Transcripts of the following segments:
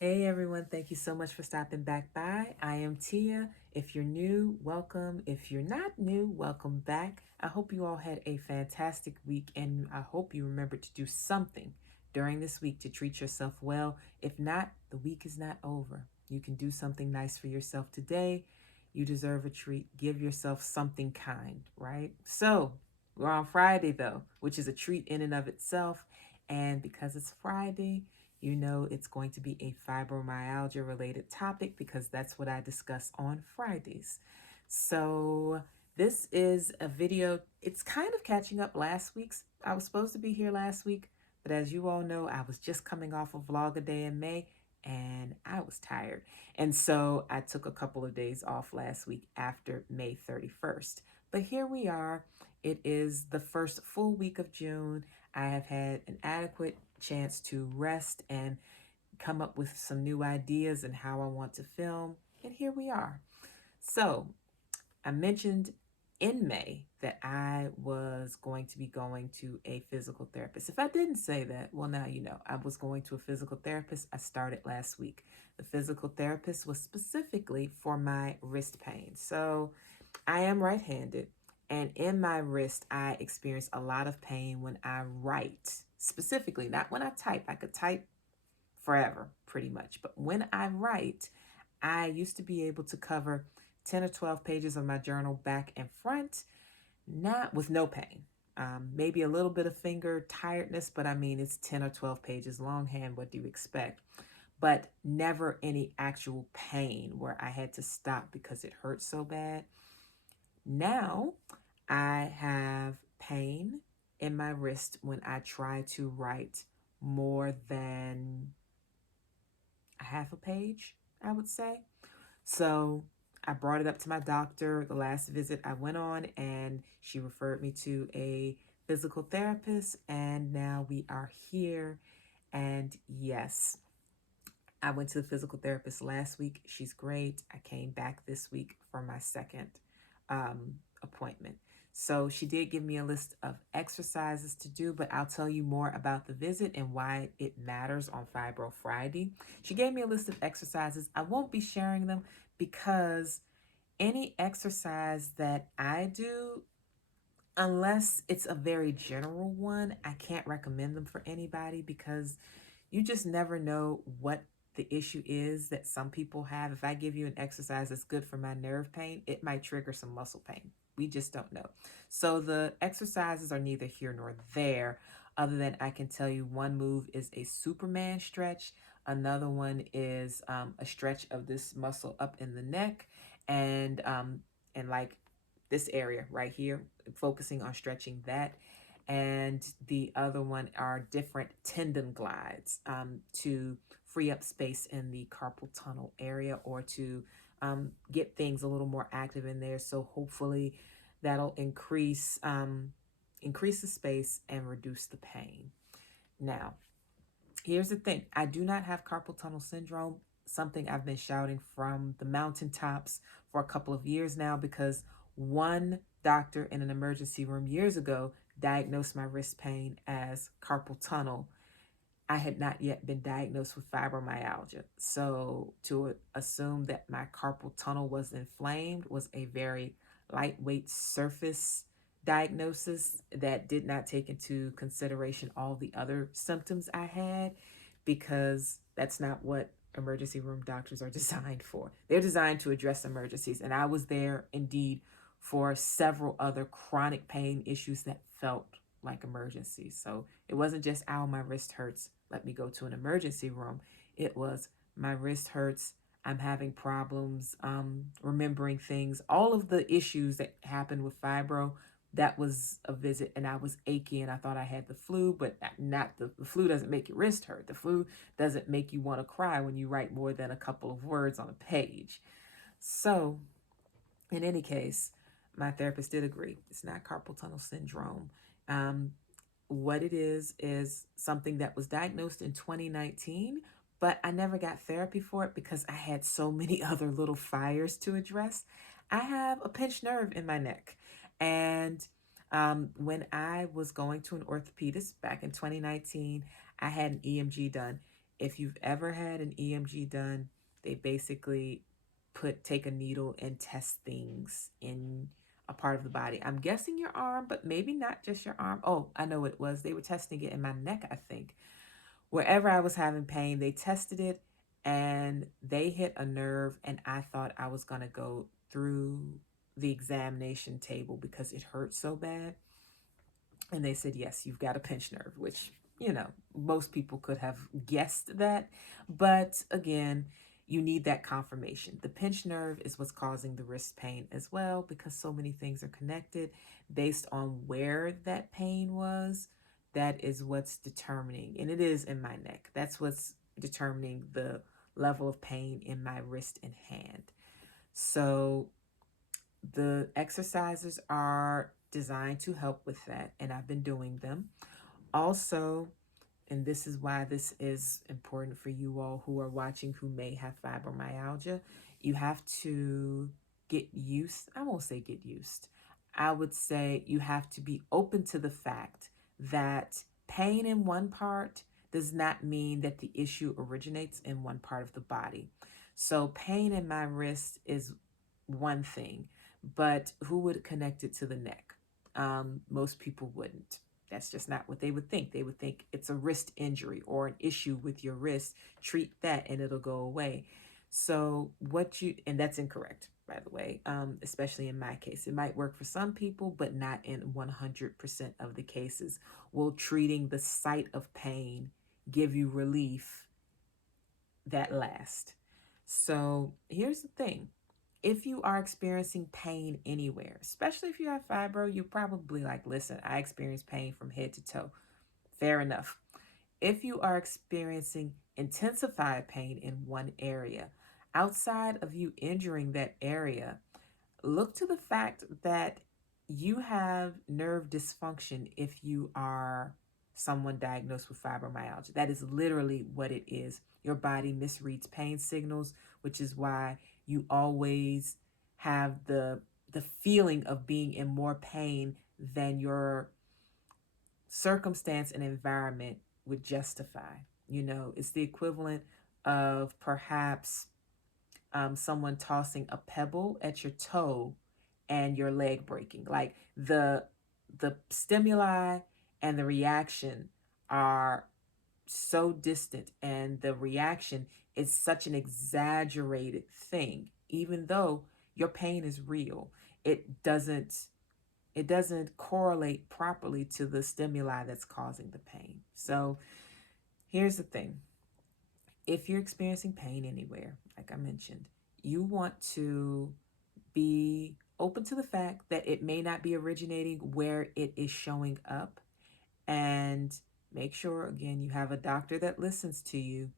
Hey everyone, thank you so much for stopping back by. I am Tia. If you're new, welcome. If you're not new, welcome back. I hope you all had a fantastic week and I hope you remember to do something during this week to treat yourself well. If not, the week is not over. You can do something nice for yourself today. You deserve a treat. Give yourself something kind, right? So, we're on Friday though, which is a treat in and of itself. And because it's Friday, you know it's going to be a fibromyalgia related topic because that's what I discuss on Fridays. So, this is a video. It's kind of catching up last week's. I was supposed to be here last week, but as you all know, I was just coming off of Vlog a Day in May and I was tired. And so I took a couple of days off last week after May 31st. But here we are. It is the first full week of June. I have had an adequate chance to rest and come up with some new ideas and how I want to film. And here we are. So I mentioned in May that I was going to be going to a physical therapist. If I didn't say that, well, now you know. I was going to a physical therapist. I started last week. The physical therapist was specifically for my wrist pain. So I am right-handed, and in my wrist, I experience a lot of pain when I write. Specifically, not when I type. I could type forever, pretty much. But when I write, I used to be able to cover 10 or 12 pages of my journal back and front, not with no pain. Maybe a little bit of finger tiredness, but I mean, it's 10 or 12 pages longhand. What do you expect? But never any actual pain where I had to stop because it hurt so bad. Now I have pain in my wrist when I try to write more than a half a page, I would say. So I brought it up to my doctor the last visit I went on, and she referred me to a physical therapist, and now we are here. And yes, I went to the physical therapist last week. She's great. I came back this week for my second appointment. So she did give me a list of exercises to do, but I'll tell you more about the visit and why it matters on Fibro Friday. She gave me a list of exercises. I won't be sharing them because any exercise that I do, unless it's a very general one, I can't recommend them for anybody because you just never know what the issue is that some people have. If I give you an exercise that's good for my nerve pain, it might trigger some muscle pain. We just don't know. So the exercises are neither here nor there, other than I can tell you one move is a Superman stretch. Another one is a stretch of this muscle up in the neck and like this area right here, focusing on stretching that. And the other one are different tendon glides to free up space in the carpal tunnel area or to get things a little more active in there. So hopefully that'll increase the space and reduce the pain. Now, here's the thing. I do not have carpal tunnel syndrome, something I've been shouting from the mountaintops for a couple of years now because one doctor in an emergency room years ago diagnosed my wrist pain as carpal tunnel. I had not yet been diagnosed with fibromyalgia. So to assume that my carpal tunnel was inflamed was a very lightweight surface diagnosis that did not take into consideration all the other symptoms I had because that's not what emergency room doctors are designed for. They're designed to address emergencies. And I was there indeed for several other chronic pain issues that felt like emergencies. So it wasn't just, ow, my wrist hurts, let me go to an emergency room. It was, my wrist hurts, I'm having problems remembering things. All of the issues that happened with fibro, that was a visit, and I was achy and I thought I had the flu, but not the flu doesn't make your wrist hurt. The flu doesn't make you want to cry when you write more than a couple of words on a page. So in any case, my therapist did agree. It's not carpal tunnel syndrome. Um, what it is something that was diagnosed in 2019, but I never got therapy for it because I had so many other little fires to address. I have a pinched nerve in my neck. And when I was going to an orthopedist back in 2019, I had an EMG done. If you've ever had an EMG done, they basically take a needle and test things in a part of the body. I'm guessing your arm, but maybe not just your arm. Oh, I know what it was. They were testing it in my neck, I think. Wherever I was having pain, they tested it and they hit a nerve, and I thought I was going to go through the examination table because it hurt so bad. And they said, yes, you've got a pinched nerve, which, most people could have guessed that. But again, you need that confirmation. The pinched nerve is what's causing the wrist pain as well, because so many things are connected based on where that pain was. That is what's determining, and it is in my neck. That's what's determining the level of pain in my wrist and hand. So the exercises are designed to help with that, and I've been doing them. Also, and this is why this is important for you all who are watching who may have fibromyalgia, you have to get used. I won't say get used. I would say you have to be open to the fact that pain in one part does not mean that the issue originates in one part of the body. So pain in my wrist is one thing, but who would connect it to the neck? Most people wouldn't. That's just not what they would think. They would think it's a wrist injury or an issue with your wrist. Treat that and it'll go away. So and that's incorrect, by the way, especially in my case. It might work for some people, but not in 100% of the cases. Will treating the site of pain give you relief that lasts? So here's the thing. If you are experiencing pain anywhere, especially if you have fibro, you're probably like, listen, I experience pain from head to toe. Fair enough. If you are experiencing intensified pain in one area, outside of you injuring that area, look to the fact that you have nerve dysfunction if you are someone diagnosed with fibromyalgia. That is literally what it is. Your body misreads pain signals, which is why you always have the feeling of being in more pain than your circumstance and environment would justify. It's the equivalent of perhaps someone tossing a pebble at your toe and your leg breaking. Like the stimuli and the reaction are so distant, and the reaction is such an exaggerated thing. Even though your pain is real, it doesn't correlate properly to the stimuli that's causing the pain. So here's the thing. If you're experiencing pain anywhere, like I mentioned, you want to be open to the fact that it may not be originating where it is showing up, and make sure, again, you have a doctor that listens to you.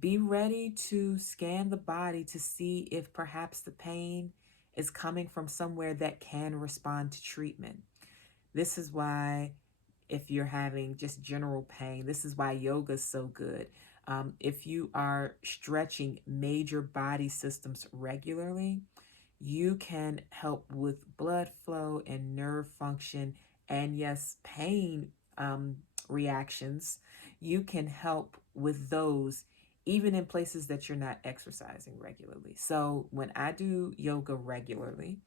Be ready to scan the body to see if perhaps the pain is coming from somewhere that can respond to treatment. This is why, if you're having just general pain, this is why yoga is so good. If you are stretching major body systems regularly, you can help with blood flow and nerve function, and yes, pain reactions. You can help with those even in places that you're not exercising regularly. So when I do yoga regularly,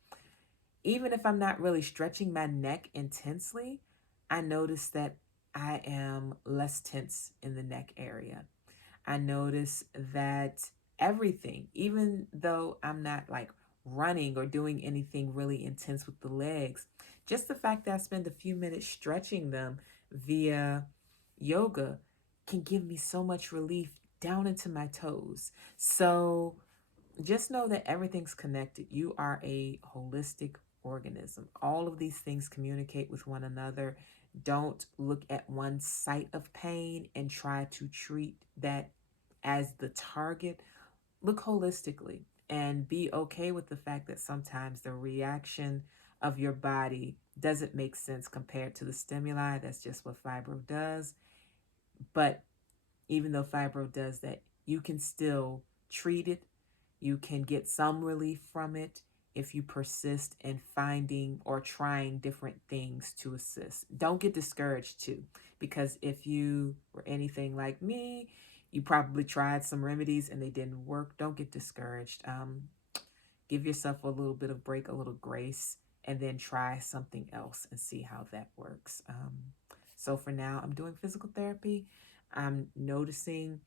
even if I'm not really stretching my neck intensely, I notice that I am less tense in the neck area. I notice that everything, even though I'm not like running or doing anything really intense with the legs, just the fact that I spend a few minutes stretching them via yoga can give me so much relief down into my toes. So just know that everything's connected. You are a holistic organism. All of these things communicate with one another. Don't look at one site of pain and try to treat that as the target. Look holistically and be okay with the fact that sometimes the reaction of your body doesn't make sense compared to the stimuli. That's just what fibro does. But even though fibro does that, you can still treat it. You can get some relief from it if you persist in finding or trying different things to assist. Don't get discouraged too, because if you were anything like me, you probably tried some remedies and they didn't work. Don't get discouraged. Give yourself a little bit of break, a little grace, and then try something else and see how that works. So for now, I'm doing physical therapy. I'm noticing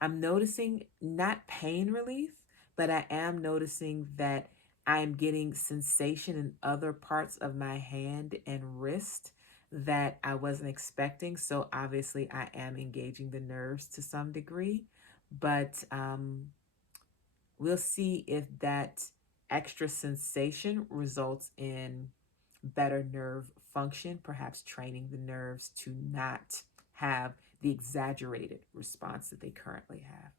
I'm noticing not pain relief, but I am noticing that I'm getting sensation in other parts of my hand and wrist that I wasn't expecting. So obviously, I am engaging the nerves to some degree, but we'll see if that extra sensation results in better nerve function, perhaps training the nerves to not have the exaggerated response that they currently have.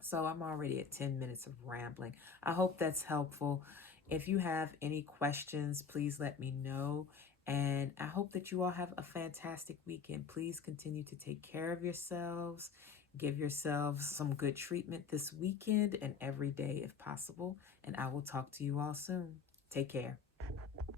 So I'm already at 10 minutes of rambling. I hope that's helpful. If you have any questions, please let me know. And I hope that you all have a fantastic weekend. Please continue to take care of yourselves. Give yourselves some good treatment this weekend and every day if possible. And I will talk to you all soon. Take care.